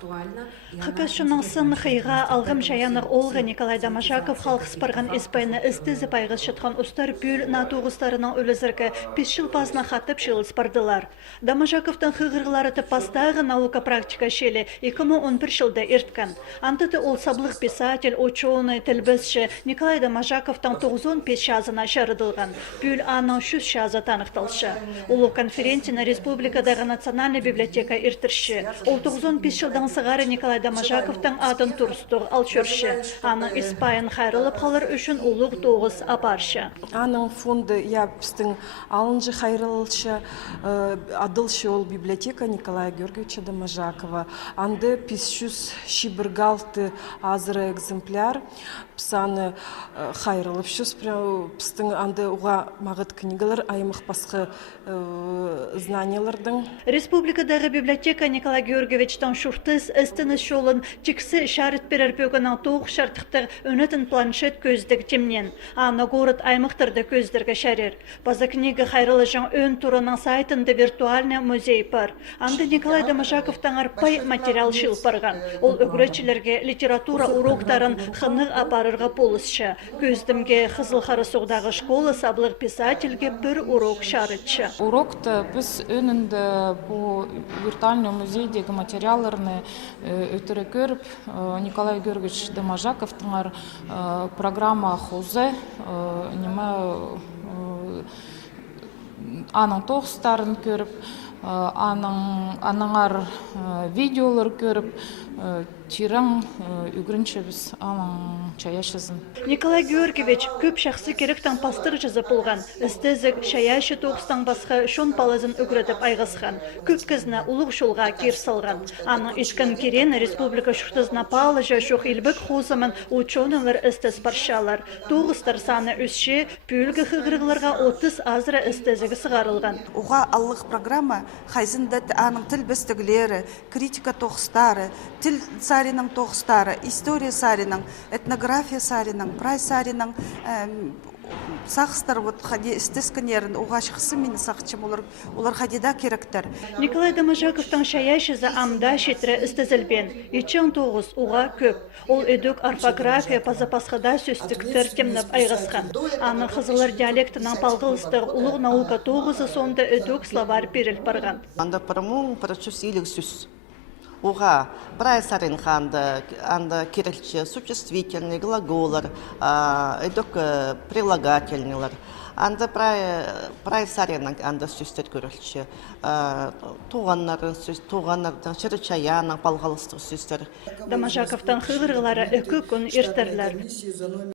актуальна. Хакашының сын хыйға алғым шаяныр олғы Николай Домашаков халық спарған испайны істізі пайғыз шытқан ұстар пүл натуғыстарының өлізіргі 5 жыл пазына хатып шыл спардылар. Домашаковтың хығырғылары тіппастағы наука практика шелі 2011 жылда ерткан. Антыты ол саблық писатель, ученый, тілбізші Николай Домашаковтың 95 шазына шарыдылған. Пүл аның 100 шазы танықталшы. Олу конференцияны республикадағы национальный библиотека иртірші. Ол 95 жылдан сығары Николай Домашаковтың атын тұрыстық ал жүрші. Аның испайын қайрылып қалыр үшін ұлық тоғыз апаршы. Аның фонды япстың алынжы қайрылшы адылшы ол библиотека Николая Георгиевича Домашакова. Анды 500 шибіргалты азыры экземпляр псаны қайрылып шүс пістің анды уға мағыт книгалар аймық басқы знаниялардың. Республикадағы библиотека Николай Георгиевичтің шуртыз істініс жолын чиксі шарыт берер бөгінің тоқ шартықтық өнетін планшет көздік темнен. Аны город аймықтырды көздерге шәрер. База книга қайрылы жан өн турының сайтында виртуальный музей бар. Анды Николай Домашаковтың арпай материал шылпарған. Ол өгіретшілерге литература уроктарын қынық апарырға полысшы. Көздімге Қызыл Қарасуғдағы школы саблық писательге бір урок шарытшы. Урокта біз önünde bu virtuальный музейдегі материалларны өтірі көріп, Николай Георгиевич Домашаковтың программа хузы аның тоғыстарын көріп, аныңар видеолар көріп, тиран үгірінші біз аның чаяшызын. Николай Георгиевич көп шақсы керектен пастыр жазып болған. Істізік шаяшы тоғыстан басқа шон палызын үгіретіп айғызған. Көп кізіні ұлық жолға кер салған. Аның ішкін керен республика шұртызына палы жашуқ елбік хозымын ученыйлар істіз баршалар. Тоғыстар саны өсше пүлгі қығырғыларға 30 азыры істізігі сығарылған. Уға аллық программа хайзында аның тіл бістігілері, критика тоғыстары, тіл сарының тоғыстары, история сарының, этнография сарының, прай сарының сақыстар хади істескінерін уғашқысы мені сақчым олар хадида керектер. Николай Домашаковтың шаяшызы амда шетірі істізілбен. Ечен тоғыз уға көп. Ол өдік орфография пазапасқыда сөстіктір темніп айғысқан. Аны қызылыр диалектінің палғылыстығы ұлық наука тоғызы сонда өдік словар беріл барған. Анда парамуң парачус илік сүз. Уға прай сарын анда кирилче существительный глаголар, эдок прилагательнылар. Анда прай сарының анда сүстер көрілче. Туғаннардың шырычаяның палғалыстық сүстер. Домашаковтың хығырғылары үкі күн ертірлер.